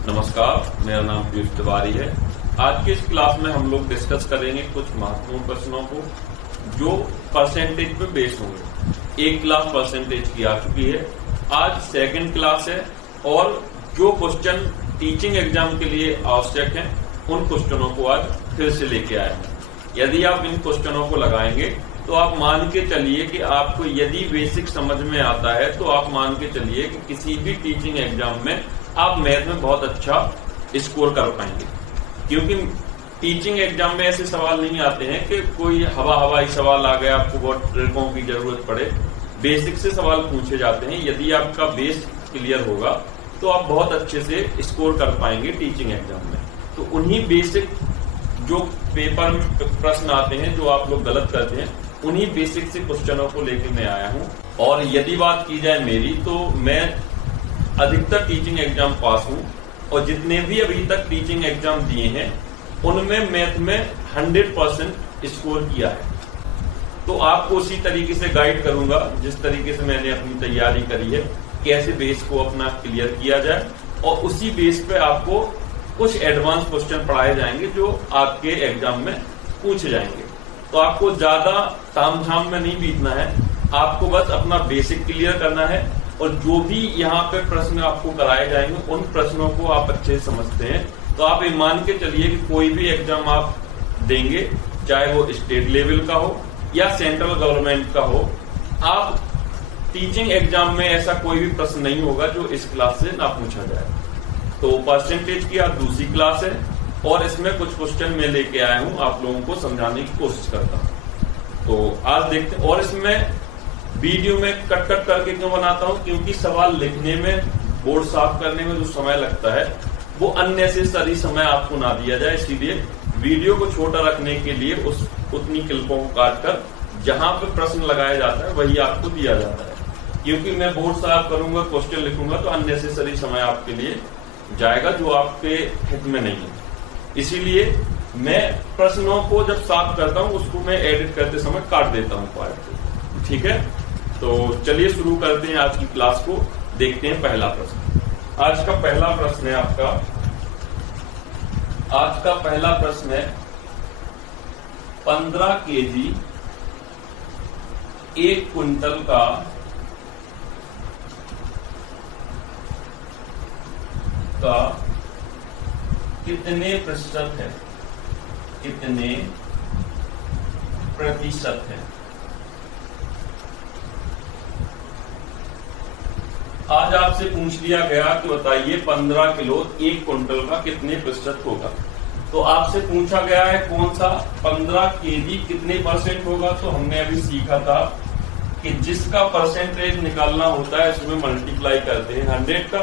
नमस्कार, मेरा नाम पीयूष तिवारी है। आज की इस क्लास में हम लोग डिस्कस करेंगे कुछ महत्वपूर्ण प्रश्नों को जो परसेंटेज पे बेस होंगे। एक क्लास परसेंटेज की आ चुकी है, आज सेकंड क्लास है और जो क्वेश्चन टीचिंग एग्जाम के लिए आवश्यक हैं उन क्वेश्चनों को आज फिर से लेके आए हैं। यदि आप इन क्वेश्चनों को लगाएंगे तो आप मान के चलिए कि आपको यदि बेसिक समझ में आता है तो आप मान के चलिए कि किसी भी टीचिंग एग्जाम में आप मैथ में बहुत अच्छा स्कोर कर पाएंगे। क्योंकि टीचिंग एग्जाम में ऐसे सवाल नहीं आते हैं कि कोई हवाई सवाल आ गया, आपको बहुत ट्रिकों की जरूरत पड़े। बेसिक से सवाल पूछे जाते हैं। यदि आपका बेस क्लियर होगा तो आप बहुत अच्छे से स्कोर कर पाएंगे टीचिंग एग्जाम में। तो उन्हीं बेसिक जो पेपर में प्रश्न आते हैं जो आप लोग गलत करते हैं, उन्हीं बेसिक से क्वेश्चनों को लेकर मैं आया हूं। और यदि बात की जाए मेरी, तो मैं अधिकतर टीचिंग एग्जाम पास हूं और जितने भी अभी तक टीचिंग एग्जाम दिए हैं उनमें मैथ में 100% स्कोर किया है। तो आपको उसी तरीके से गाइड करूंगा जिस तरीके से मैंने अपनी तैयारी करी है, कैसे बेस को अपना क्लियर किया जाए। और उसी बेस पे आपको कुछ एडवांस क्वेश्चन पढ़ाए जाएंगे जो आपके एग्जाम में पूछे जाएंगे। तो आपको ज्यादा तामझाम में नहीं बीतना है, आपको बस अपना बेसिक क्लियर करना है और जो भी यहाँ पे प्रश्न आपको कराए जाएंगे उन प्रश्नों को आप अच्छे से समझते हैं तो आप ये मान के चलिए कि कोई भी एग्जाम आप देंगे, चाहे वो स्टेट लेवल का हो या सेंट्रल गवर्नमेंट का हो, आप टीचिंग एग्जाम में ऐसा कोई भी प्रश्न नहीं होगा जो इस क्लास से ना पूछा जाए। तो परसेंटेज की आज दूसरी क्लास है और इसमें कुछ क्वेश्चन मैं लेके आया हूं, आप लोगों को समझाने की कोशिश करता हूं। तो आज देखते हैं। और इसमें वीडियो में कट करके क्यों बनाता हूं? क्योंकि सवाल लिखने में, बोर्ड साफ करने में जो समय लगता है वो अननेसेसरी समय आपको ना दिया जाए, इसीलिए वीडियो को छोटा रखने के लिए उतनी क्लिपों को काटकर जहां पे प्रश्न लगाया जाता है वही आपको दिया जाता है। क्योंकि मैं बोर्ड साफ करूंगा, क्वेश्चन लिखूंगा तो अननेसेसरी समय आपके लिए जाएगा जो आपके हित में नहीं है। इसीलिए मैं प्रश्नों को जब साफ करता हूं उसको मैं एडिट करते समय काट देता हूं पार्ट को। ठीक है, तो चलिए शुरू करते हैं आज की क्लास को। देखते हैं पहला प्रश्न। आज का पहला प्रश्न है आज का पहला प्रश्न है 15 केजी 1 क्विंटल का कितने प्रतिशत है? कितने प्रतिशत है? आज आपसे पूछ लिया गया कि बताइए 15 किलो 1 क्विंटल का कितने प्रतिशत होगा। तो आपसे पूछा गया है कौन सा 15 केजी कितने परसेंट होगा। तो हमने अभी सीखा था कि जिसका परसेंटेज निकालना होता है उसमें मल्टीप्लाई करते हैं 100 का।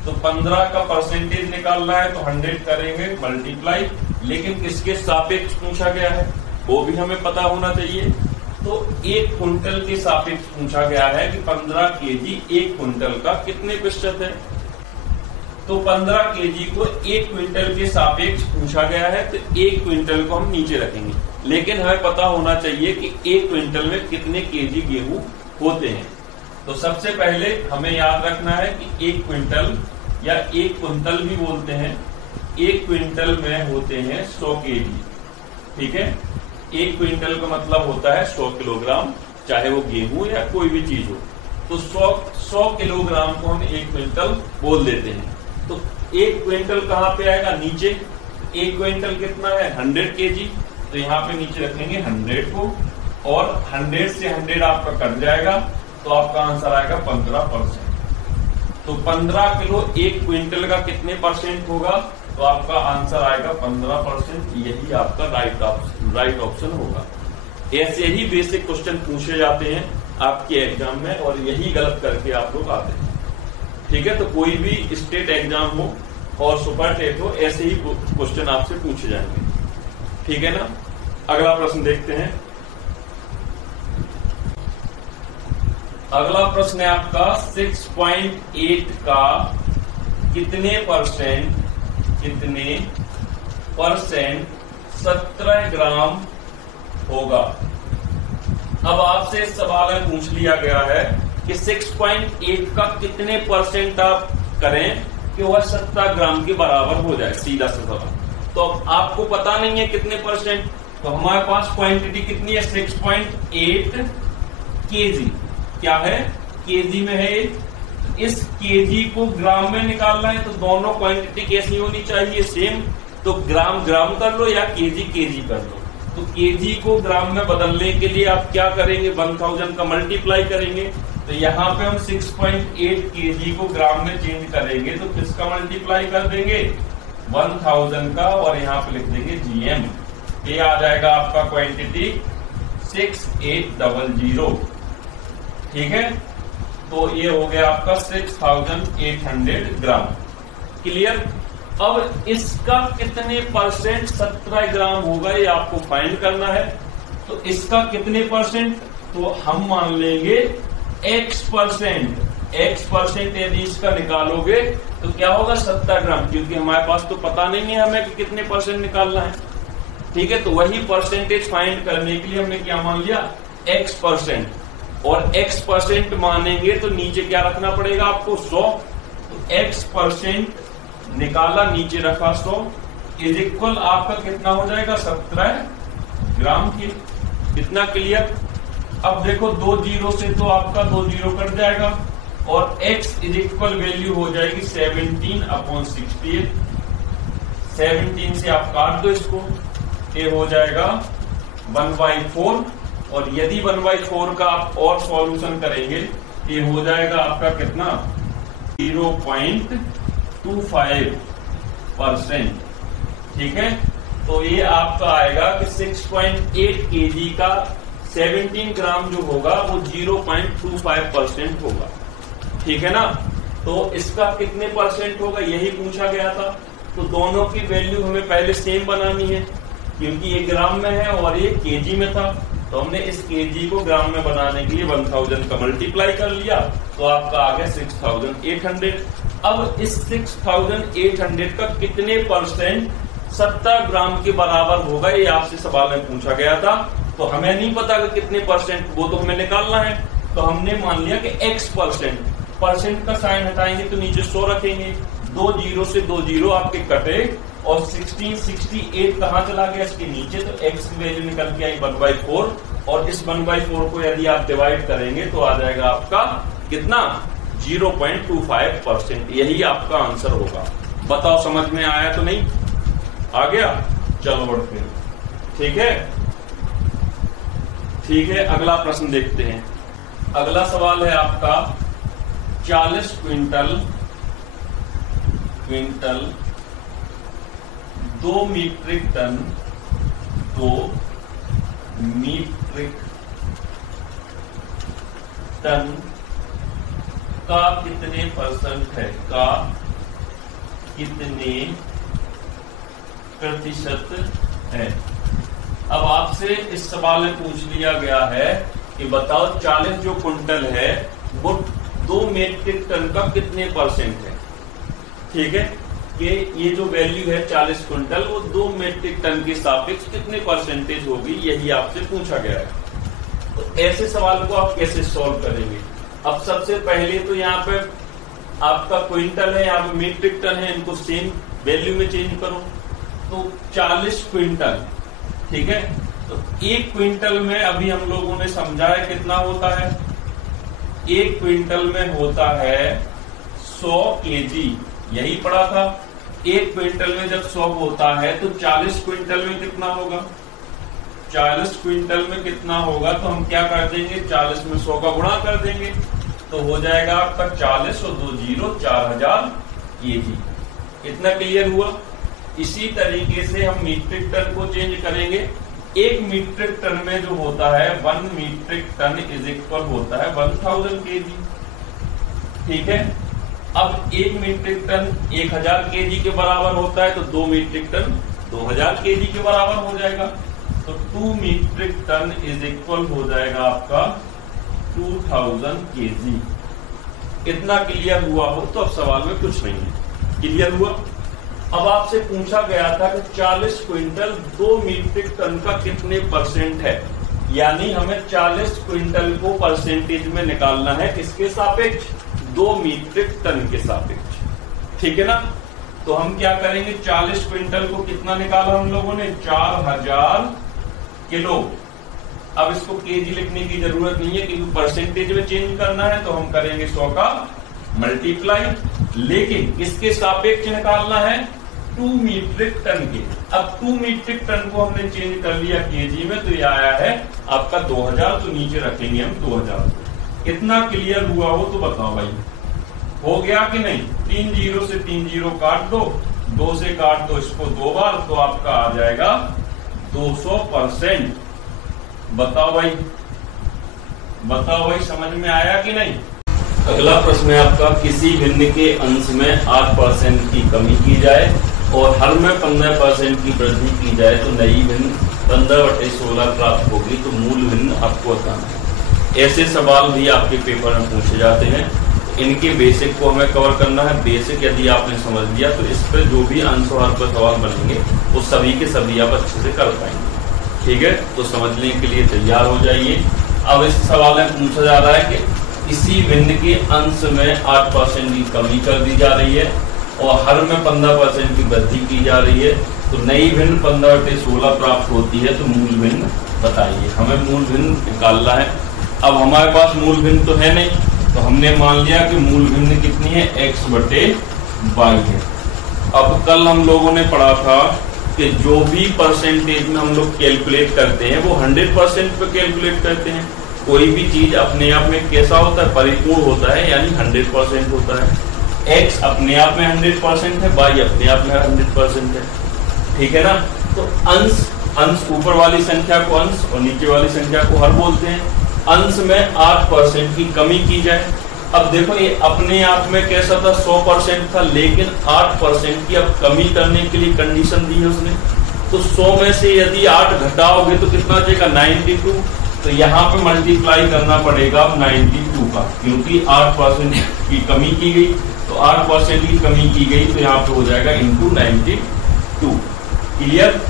तो 15 का परसेंटेज निकालना है तो 100 करेंगे मल्टीप्लाई, लेकिन किसके सापेक्ष पूछा गया है वो भी हमें पता होना चाहिए। तो 1 क्विंटल के सापेक्ष पूछा गया है कि 15 केजी 1 क्विंटल का कितने प्रतिशत है। तो 15 केजी को 1 क्विंटल के सापेक्ष पूछा गया है तो 1 क्विंटल को हम नीचे रखेंगे, लेकिन हमें पता होना चाहिए कि 1 क्विंटल में कितने केजी गेहूं होते हैं। तो सबसे पहले हमें याद रखना है कि 1 क्विंटल या 1 कुंतल भी बोलते हैं, 1 क्विंटल में होते हैं 100 केजी। ठीक है, 1 क्विंटल का मतलब होता है 100 किलोग्राम, चाहे वो गेहूं या कोई भी चीज हो। तो 100 किलोग्राम को हम 1 क्विंटल बोल देते हैं। तो 1 क्विंटल कहाँ पे आएगा? नीचे। 1 क्विंटल कितना है? 100 केजी। तो यहाँ पे नीचे रखेंगे 100 को और 100 से 100 आपका कट जाएगा तो आपका आंसर आएगा 15%। तो 15 किलो 1 क्विंटल का कितने परसेंट होगा? तो आपका आंसर आएगा 15%। यही आपका राइट ऑप्शन होगा। ऐसे ही बेसिक क्वेश्चन पूछे जाते हैं आपके एग्जाम में और यही गलत करके आप लोग आते हैं। ठीक है, तो कोई भी स्टेट एग्जाम हो और सुपर टेट हो, ऐसे ही क्वेश्चन आपसे पूछे जाएंगे। ठीक है ना। अगला प्रश्न देखते हैं। अगला प्रश्न है आपका 6.8 का कितने परसेंट 17 ग्राम होगा। अब आपसे सवाल में पूछ लिया गया है कि 6.8 का कितने परसेंट आप करें कि वह 70 ग्राम के बराबर हो जाए, सीधा सा सवाल। तो अब आपको पता नहीं है कितने परसेंट, तो हमारे पास क्वांटिटी कितनी है, 6.8 केजी। क्या है, केजी में है। इस केजी को ग्राम में निकालना है, तो दोनों क्वांटिटी कैसी होनी चाहिए, सेम। तो ग्राम ग्राम कर लो या केजी केजी कर लो। तो केजी को ग्राम में बदलने के लिए आप क्या करेंगे, 1000 का मल्टीप्लाई करेंगे। तो यहाँ पे हम 6.8 केजी को ग्राम में चेंज करेंगे, तो किसका मल्टीप्लाई कर देंगे, 1000 का, और यहाँ पे लिख देंगे जीएम। ये आ जाएगा आपका क्वांटिटी 6800। ठीक है, तो ये हो गया आपका 6800 ग्राम। क्लियर। अब इसका कितने परसेंट 17 ग्राम होगा, ये आपको फाइंड करना है। तो इसका कितने परसेंट, तो हम मान लेंगे x% यदि इसका निकालोगे तो क्या होगा, 70 ग्राम, क्योंकि हमारे पास तो पता नहीं है हमें कि कितने परसेंट निकालना है। ठीक है, तो वही परसेंटेज फाइंड करने के लिए हमने क्या मान लिया, x%। और x% मानेंगे तो नीचे क्या रखना पड़ेगा आपको, 100। तो x% निकाला, नीचे रखा 100, इज इक्वल आपका कितना हो जाएगा, 17 ग्राम की। कितना क्लियर। अब देखो 2 जीरो से तो आपका 2 जीरो कट जाएगा, और x इज इक्वल वैल्यू हो जाएगी 17/68। 17 से आप काट दो इसको, ये हो जाएगा 1/4। और यदि 1/4 का आप और सॉल्यूशन करेंगे, ये हो जाएगा आपका कितना, 0.25%। ठीक है, तो ये आपका आएगा कि 6.8 केजी का 17 ग्राम जो होगा वो 0.25% होगा। ठीक है ना। तो इसका कितने परसेंट होगा, यही पूछा गया था। तो दोनों की वैल्यू हमें पहले सेम बनानी है, क्योंकि ये ग्राम में है और ये केजी में था। तो हमने इस केजी को ग्राम में बनाने के लिए 1000 का मल्टीप्लाई कर लिया, तो आपका आ गया 6800। अब इस 6800 का कितने परसेंट 70 ग्राम के बराबर होगा, ये आपसे सवाल में पूछा गया था। तो हमें नहीं पता कि कितने परसेंट, वो तो हमें निकालना है। तो हमने मान लिया कि x%। परसेंट का साइन हटाएंगे तो नीचे 100 रखेंगे, 2 जीरो से 2 जीरो आपके कटे, और 68 कहां चला गया, इसके नीचे। तो x की वैल्यू निकल के आई 1/4, और इस 1/4 को यदि आप डिवाइड करेंगे तो आ जाएगा आपका कितना, 0.25%। यही आपका आंसर होगा। बताओ समझ में आया तो नहीं, आ गया। चलो बढ़ते हैं। ठीक है, ठीक है, अगला प्रश्न देखते हैं। अगला सवाल है आपका 40 quintal 2 metric ton 2 metric ton का कितने परसेंट है, का कितने प्रतिशत है। अब आपसे इस सवाल में पूछ लिया गया है कि बताओ 40 जो कुंटल है वो 2 मीट्रिक टन का कितने परसेंट है। ठीक है, कि ये जो वैल्यू है 40 कुंटल, वो 2 मीट्रिक टन के सापेक्ष कितने परसेंटेज होगी, यही आपसे पूछा गया है। तो ऐसे सवाल को आप कैसे सॉल्व करेंगे। अब सबसे पहले तो यहाँ पे आपका क्विंटल है, यहाँ पे मीट्रिक टन है, इनको सेम वैल्यू में चेंज करो। तो 40 क्विंटल, ठीक है, तो 1 क्विंटल में अभी हम लोगों ने समझाया कितना होता है, 1 क्विंटल में होता है 100 केजी, यही पढ़ा था। 1 क्विंटल में जब 100 होता है तो 40 क्विंटल में कितना होगा, 40 क्विंटल में कितना होगा, तो हम क्या कर देंगे, 40 में 100 का गुणा कर देंगे, तो हो जाएगा आपका 40 और 2 जीरो 4000 केजी। इतना क्लियर हुआ। इसी तरीके से हम मीट्रिक टन को चेंज करेंगे। 1 मीट्रिक टन में जो होता है 1 मीट्रिक टन इज इक्वल होता है 1000 केजी। ठीक है, अब 1 मीट्रिक टन 1000 केजी के बराबर होता है, तो 2 मीट्रिक टन 2000 केजी के बराबर हो जाएगा। तो 2 मीट्रिक टन इज इक्वल हो जाएगा आपका 2000 केजी। इतना क्लियर हुआ हो तो अब सवाल में कुछ नहीं है, क्लियर हुआ। अब आपसे पूछा गया था कि 40 क्विंटल 2 मीट्रिक टन का कितने परसेंट है, यानी हमें 40 क्विंटल को परसेंटेज में निकालना है, किसके सापेक्ष, 2 मीट्रिक टन के सापेक्ष। ठीक है ना। तो हम क्या करेंगे, 40 क्विंटल को कितना निकाला हम लोगों ने, 4000 किलो। अब इसको केजी लिखने की जरूरत नहीं है क्योंकि परसेंटेज में चेंज करना है, तो हम करेंगे 100 का मल्टीप्लाई, लेकिन किसके सापेक्ष निकालना है, 2 मीट्रिक टन के। अब 2 मीट्रिक टन को हमने चेंज कर लिया केजी में, तो ये आया है आपका 2000, तो नीचे रखेंगे हम 2000। इतना क्लियर हुआ हो तो बताओ भाई, हो गया कि नहीं। 3 जीरो से 3 जीरो काट दो, 2 से काट दो इसको 2 बार, तो आपका आ जाएगा 200%। बताओ भाई, बताओ भाई, समझ में आया कि नहीं। अगला प्रश्न है आपका, किसी भिन्न के अंश में 8% की कमी की जाए और हर में 15% की वृद्धि की जाए तो नई भिन्न 15/16 प्राप्त होगी, तो मूल भिन्न आपको बताना है। ऐसे सवाल भी आपके पेपर में पूछे जाते हैं, इनके बेसिक को हमें कवर करना है। बेसिक यदि आपने समझ लिया तो इस पर जो भी अंश और हर पर सवाल बनेंगे वो सभी के सभी आप अच्छे से कर पाएंगे, ठीक है। तो समझने के लिए तैयार हो जाइए। अब इस सवाल में पूछा जा रहा है कि इसी भिन्न के अंश में 8% की कमी कर दी जा रही है और हर में 15% की वृद्धि की जा रही है, तो नई भिन्न 15/16 प्राप्त होती है, तो मूल भिन्न बताइए। हमें मूल भिन्न निकालना है। अब हमारे पास मूल भिन्न तो है नहीं, तो हमने मान लिया कि मूल भिन्न कितनी है, x/y है। अब कल हम लोगों ने पढ़ा था कि जो भी परसेंटेज में हम लोग कैलकुलेट करते हैं वो 100% पे कैलकुलेट करते हैं। कोई भी चीज अपने आप में कैसा होता है, परिपूर्ण होता है, यानी 100% होता है। x अपने आप में 100% है, y अपने आप में 100% है, ठीक है ना। तो अंश ऊपर वाली संख्या को अंश और नीचे वाली संख्या को हर बोलते हैं। अंश में 8% की कमी की जाए। अब देखो ये अपने आप में कैसा था, 100% था, लेकिन 8% की अब कमी करने के लिए कंडीशन दी है उसने। तो 100 में से यदि 8 घटाओगे तो कितना जाएगा, 92। तो यहाँ पे मल्टीप्लाई करना पड़ेगा 92 का, क्योंकि 8% की कमी की गई, तो 8% की कमी की गई, तो यहाँ पे हो जाएगा इंटू 92। क्लियर।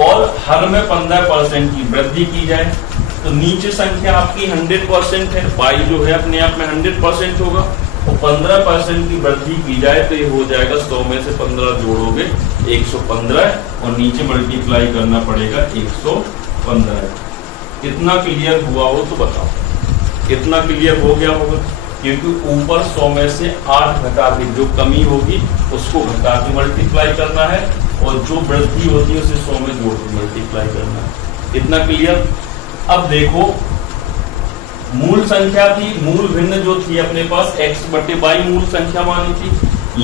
और हर में 15% की वृद्धि की जाए, तो नीचे संख्या आपकी 100% है, y जो है अपने आप में 100% होगा, और 15% की वृद्धि की जाए तो ये हो जाएगा 100 में से 15 जोड़ोगे 115, और नीचे मल्टीप्लाई करना पड़ेगा 115। कितना क्लियर हुआ हो तो बताओ, कितना क्लियर हो गया होगा, क्योंकि ऊपर 100 में से 8 घटा के जो कमी होगी उसको घटा के मल्टीप्लाई करना है, और जो वृद्धि होती है उसे 100 में जोड़ के मल्टीप्लाई करना है। कितना क्लियर। अब देखो मूल संख्या थी, मूल भिन्न जो थी अपने पास x/y मूल संख्या मानी थी,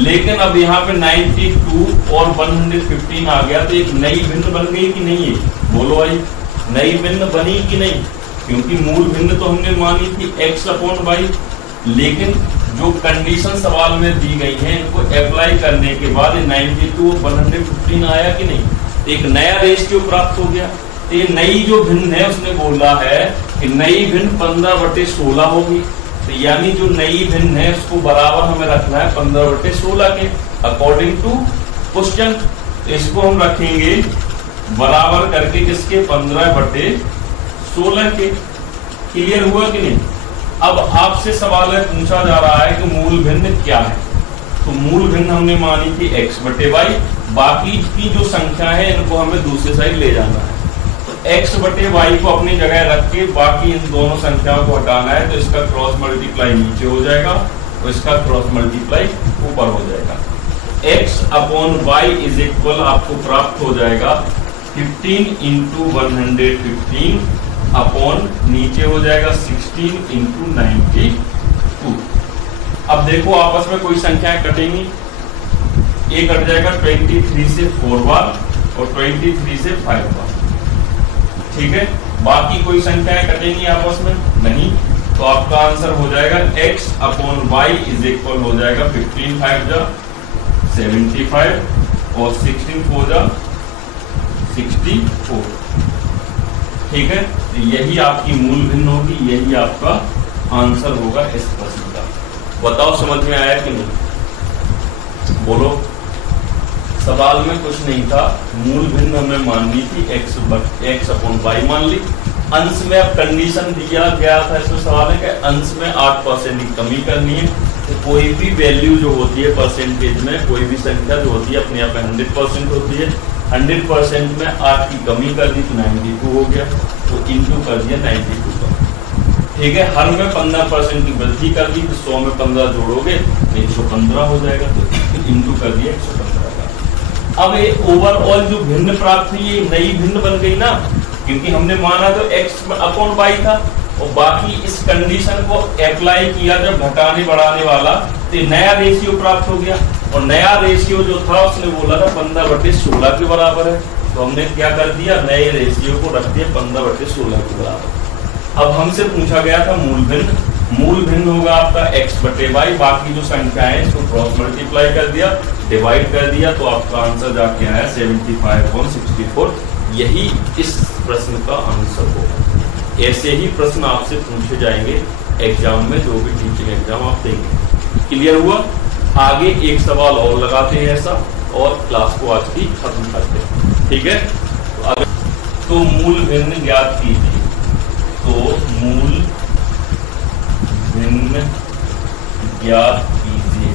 लेकिन अब यहाँ पे 92 और 115 आ गया, तो एक नई भिन्न बन गई कि नहीं है, बोलो भाई, नई भिन्न बनी कि नहीं। क्योंकि मूल भिन्न तो हमने मानी थी x/y, लेकिन जो कंडीशन सवाल में दी गई है इनको अप्लाई करने के बाद 92 और 115 आया कि नहीं, एक नया रेशियो प्राप्त हो गया। तो ये नई जो भिन्न है उसने बोला है कि नई भिन्न 15/16 होगी, तो यानी जो नई भिन्न है उसको बराबर हमें रखना है 15/16 के, अकॉर्डिंग टू क्वेश्चन। तो इसको हम रखेंगे बराबर करके किसके, 15/16 के। क्लियर हुआ कि नहीं। अब आपसे सवाल है, पूछा जा रहा है कि मूल भिन्न क्या है, तो मूल भिन्न हमने मानी थी x/y, बाकी की जो संख्या है इनको हमें दूसरी साइड ले जाना है। तो x/y को अपनी जगह रख के बाकी इन दोनों संख्याओं को हटाना है, तो इसका क्रॉस मल्टीप्लाई नीचे हो जाएगा और इसका क्रॉस मल्टीप्लाई ऊपर हो जाएगा। x/y इज इक्वल आपको प्राप्त हो जाएगा 15 × 115 अपॉन नीचे हो जाएगा 16 × 92। अब देखो आपस में कोई संख्याएं कटेंगी, ये कट जाएगा 23 से 4 बार और 23 से 5 बार, ठीक है। बाकी कोई संख्याएं कटेंगी आपस में नहीं, तो आपका आंसर हो जाएगा x/y इज इक्वल हो जाएगा 15 5 जा 75 और 16 4 जा 64, ठीक है। तो यही आपकी मूल भिन्न होगी, यही आपका आंसर होगा इस प्रश्न का। बताओ समझ में आया कि नहीं, बोलो। सवाल में कुछ नहीं था, मूल भिन्न हमें माननी थी x/y मान ली। अंश में अब कंडीशन दिया गया था, इसमें सवाल है कि अंश में 8% की कमी करनी है, तो कोई भी वैल्यू जो होती है परसेंटेज में, कोई भी संख्या जो होती है अपने आप में 100% होती है। 100% में 8 की कमी कर दी तो 92 हो गया, तो इंटू कर दिया 92 का। ठीक है, हर में 15% की वृद्धि कर दी तो 100 में 15 जोड़ोगे 115 हो जाएगा, तो इंटू कर दिया 115 का। अब ये ओवरऑल जो भिन्न प्राप्त हुई, ये नई भिन्न बन गई ना, क्योंकि हमने माना तो x अपॉन y था, और बाकी इस कंडीशन को अप्लाई किया जब घटाने बढ़ाने वाला, तो नया रेशियो प्राप्त हो गया। और नया रेशियो जो था उसने बोला था 15/16 के बराबर है, तो हमने क्या कर दिया, नए रेशियो को रख दिया 15/16 के बराबर। अब हमसे पूछा गया था मूल भिन्न। मूल भिन्न होगा आपका x/y, बाकी जो संख्या है इसको क्रॉस मल्टीप्लाई कर दिया, डिवाइड कर दिया, तो आपका आंसर जाके आया 75/64। यही इस प्रश्न का आंसर होगा। ऐसे ही प्रश्न आपसे पूछे जाएंगे एग्जाम में, जो भी टीचिंग एग्जाम आप देंगे। क्लियर हुआ? आगे एक सवाल और लगाते हैं ऐसा, और क्लास को आज की खत्म करते हैं। ठीक है, तो मूल भिन्न ज्ञात कीजिए। तो मूल भिन्न ज्ञात कीजिए।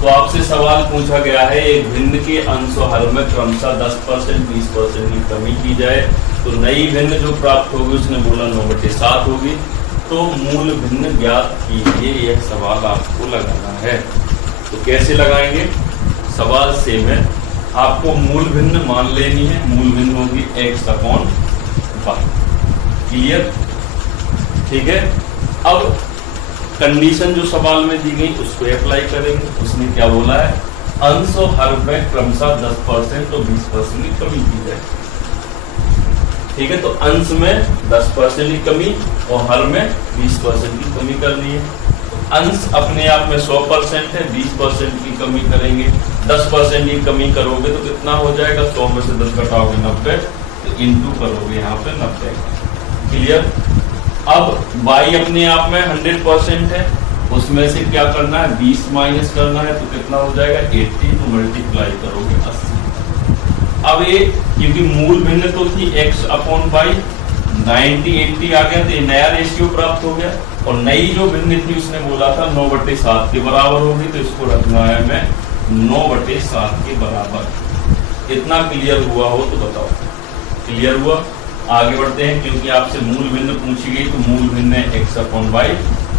तो आपसे सवाल पूछा गया है, एक भिन्न के अंश और हर में क्रमशः 10%, 20% की कमी की जाए, तो नई भिन्न जो प्राप्त होगी उसने बोला 9/7 होगी। तो मूल भिन्न ज्ञात कीजिए, यह सवाल आपको लगाना है। तो कैसे लगाएंगे? सवाल सेम है, आपको मूल भिन्न मान लेनी है। मूल भिन्न होगी x/y। क्लियर? ठीक है, अब कंडीशन जो सवाल में दी गई उसको अप्लाई करेंगे। उसने क्या बोला है, अंश और हर में क्रमशः 10% और 20% की कमी की जाए। ठीक है, तो अंश में 10% की कमी और हर में 20% की कमी करनी है। तो अंश अपने आप में 100% है, 20% की कमी करेंगे, 10% की कमी करोगे तो कितना हो जाएगा, 100 में से 10 घटाओगे 90, तो इंटू करोगे यहाँ पे 90। क्लियर? अब y अपने आप में 100% है, उसमें से क्या करना है, 20 माइनस करना है, तो कितना हो जाएगा 80, तो मल्टीप्लाई करोगे 80। अब ये क्योंकि मूल भिन्न तो थी x/y, 90/80 आ गया, तो ये नया रेशियो प्राप्त हो गया। और नई जो भिन्न थी उसने बोला था 9/7 के बराबर होगी, तो इसको रखना है मैं 9/7 के बराबर। इतना क्लियर हुआ हो तो बताओ। क्लियर हुआ? आगे बढ़ते हैं, क्योंकि आपसे मूल भिन्न पूछी गई, तो मूल भिन्न है x/y।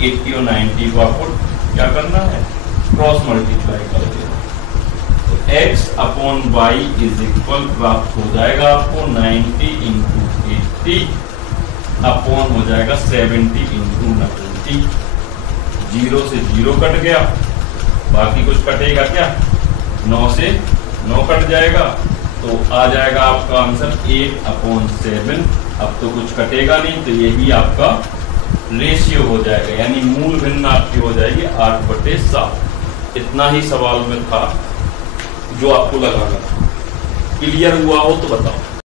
80 और 90 को आपको क्या करना है, क्रॉस मल्टीप्लाई कर देना। तो x/y इज इक्वल प्राप्त हो जाएगा आपको 90 × 80 अपॉन हो जाएगा 70 × 90। 0 से 0 कट गया, बाकी कुछ कटेगा क्या, 9 से 9 कट जाएगा, तो आ जाएगा आपका आंसर 8/7। अब तो कुछ कटेगा नहीं, तो यही आपका रेशियो हो जाएगा, यानी मूल भिन्न आपकी हो जाएगी 8/7। इतना ही सवाल में था जो आपको लगाना था। क्लियर हुआ हो तो बताओ।